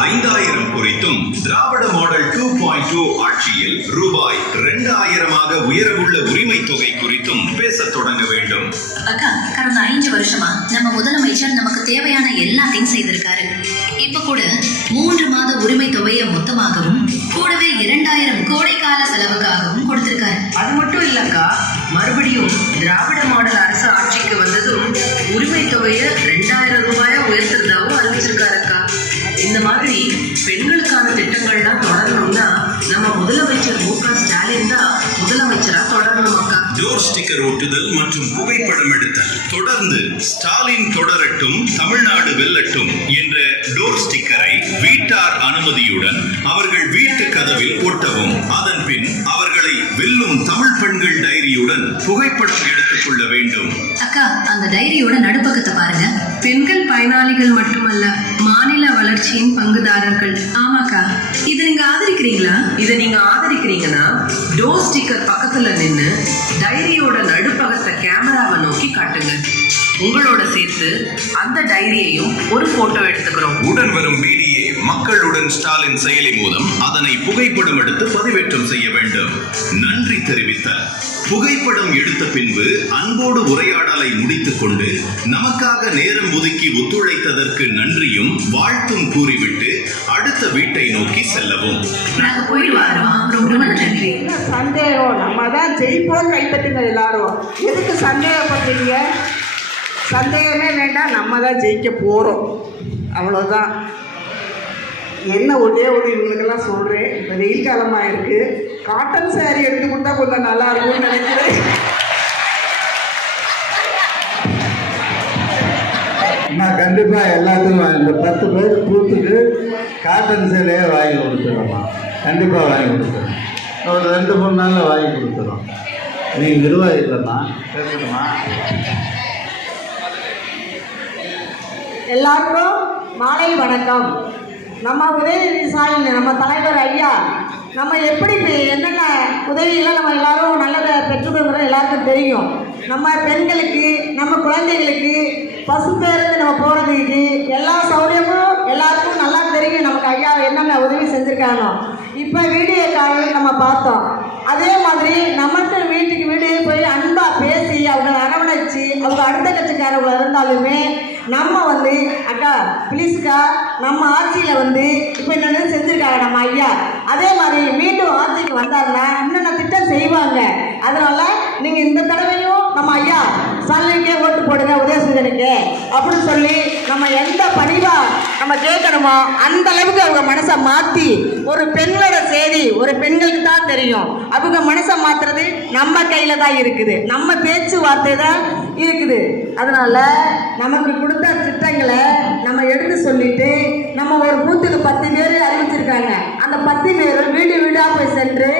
5000 குறித்தும் திராவிட மாடல் 2.2 ஆட்சியில் ரூபாய் 2000 உயரவுள்ள உரிமை தொகை குறித்தும் பேசத் தொடங்க வேண்டும். அக்கா, கடந்த 5 வருஷமா நம்ம முதலமைச்சர் நமக்கு தேவையான எல்லாத்தையும் செய்திருக்காரு. இப்ப கூட 3 மாத உரிமை தொகையை மொத்தமாகவும் கூடவே 2000 கோடைக்கால செலவுக்காகவும் கொடுத்திருக்காரு. அது மட்டும் இல்லக்கா, மறுபடியும் திராவிட மாடல் அரசு ஆட்சிக்கு வந்ததும் உரிமை தொகையை 2000 ரூபாயா உயர்த்துறதாவும் அறிவிச்சிருக்காருக்கா. இந்த மாதிரி பெண்களுக்கான திட்டங்கள்லாம் தொடரணும்னா நம்ம முதலமைச்சர் மு.க. ஸ்டாலின் தான் முதலமைச்சரா தொடரணும் அக்கா. டோர் ஸ்டிக்கர் ஒட்டுதல் மற்றும் புகைப்படம் எடுத்தல் தொடர்ந்து ஸ்டாலின் தொடரட்டும், தமிழ்நாடு வெல்லட்டும் என்ற டோர் ஸ்டிக்கரை வீட்டார் அனுமதியுடன் அவர்கள் வீட்டு கதவில் ஒட்டவும். அதன் பின் அவர்களை வெல்லும் தமிழ் பெண்கள் டைரியுடன் புகைப்படம் எடுத்துக் கொள்ள வேண்டும். அக்கா, அந்த டைரியோட நடுப்பக்கத்தை பாருங்க. பெண்கள் பயனாளிகள் மட்டுமல்ல, மாநில வளர்ச்சியின் பங்குதாரர்கள். ஆமாக்கா, இதை நீங்க ஆதரிக்கிறீங்களா? இதை நீங்க ஆதரிக்கிறீங்கன்னா டோர் ஸ்டிக்கர் பக்கத்துல நின்று டைரியோட நடுப்பக்கத்தை கேமராவை நோக்கி காட்டுங்க. உங்களோட சேர்த்து அந்த டைரியையும் ஒரு போட்டோ எடுத்துக்கிறோம். உடன் வரும் பிடிஏ மக்களுடன் ஸ்டாலின் செயலி மூலம் அதனை புகைப்படம் எடுத்து பதிவேற்றம் செய்ய வேண்டும். நன்றி தெரிவித்தல். புகைப்படம் எடுத்த பின்பு அன்போடு உரையாடலை முடித்துக் கொண்டு நமக்காக நேரம் ஒதுக்கி ஒத்துழைத்ததற்கு நன்றியும் வாழ்த்தும் கூறிவிட்டு அடுத்த வீட்டை நோக்கி செல்லவும். நாங்க போயிட்டு வரோம். ரொம்ப நன்றி. சந்தேகம், நம்ம தான் ஜெயிப்போம். கைப்பற்றுங்க எல்லாரும். எதுக்கு சந்தேகப்படுறீங்க? சந்தேகமே வேண்டாம், நம்ம தான் ஜெயிக்க போகிறோம். அவ்வளோதான். என்ன ஒரே இவங்களுக்கெல்லாம் சொல்கிறேன், இப்போ வெயில் காலமாக இருக்குது, காட்டன் சாரீ எடுத்து கொடுத்தா கொஞ்சம் நல்லா இருக்கும்னு நினைக்கிறேன். நான் கண்டிப்பாக எல்லாத்துக்கும் இந்த 10 பேர் பூத்துக்கு காட்டன் சேலையே வாங்கி கொடுத்துறோம்மா. கண்டிப்பாக வாங்கி கொடுத்துறோம். ஒரு 2-3 நாளில் வாங்கி கொடுத்துறோம். நீங்கள் நிர்வாகி இல்லைம்மா, கேட்கணுமா? எல்லாருக்கும் மாலை வணக்கம். நம்ம உதயநிதி ஸ்டாலின் நம்ம தலைவர் ஐயா நம்ம எப்படி என்னென்ன உதவியெல்லாம் நம்ம எல்லாரும் நல்லதை பெற்றுக்கொள்கிறோம் எல்லாருக்கும் தெரியும். நம்ம பெண்களுக்கு, நம்ம குழந்தைகளுக்கு பசு பேருந்து நம்ம போகிறதுக்கு எல்லா சௌகரியமும் எல்லாருக்கும் நல்லா தெரியும். நமக்கு ஐயா என்னென்ன உதவி செஞ்சுருக்காங்க. இப்போ வீடியோ கால் நம்ம பார்த்தோம். அதே மாதிரி நம்மகிட்ட வீட்டுக்கு வீடு போய் அன்பாக பேசி அவங்க அரவணைச்சி அவங்க அடுத்த கட்சிக்காரவங்க இருந்தாலுமே நம்ம அக்கா ப்ளீஸ்க்கா நம்ம ஆட்சியில் இப்போ என்னென்ன செஞ்சுருக்காங்க நம்ம ஐயா. அதே மாதிரி மீண்டும் ஆட்சிக்கு வந்தாருன்னா என்னென்ன திட்டம் செய்வாங்க. அதனால் நீங்கள் இந்த தடவையும் நம்ம ஐயா ஸ்டாலினுக்கே ஓட்டு போடுங்க, உதயசூரியனுக்கு அப்படின்னு சொல்லி நம்ம எந்த பணிவாக நம்ம கேட்கணுமோ அந்த அளவுக்கு அவங்க மனசை மாற்றி, ஒரு பெண்களோட செய்தி ஒரு பெண்களுக்கு தான் தெரியும். அவங்க மனசை மாற்றுறது நம்ம கையில் தான் இருக்குது, நம்ம பேச்சுவார்த்தை தான் இருக்குது. அதனால் நமக்கு கொடுத்த திட்டங்களை நம்ம எடுத்து சொல்லிட்டு நம்ம ஒரு பூத்துக்கு 10 பேர் அறிவிச்சிருக்காங்க. அந்த 10 பேரும் வீடு வீடாக போய் சென்று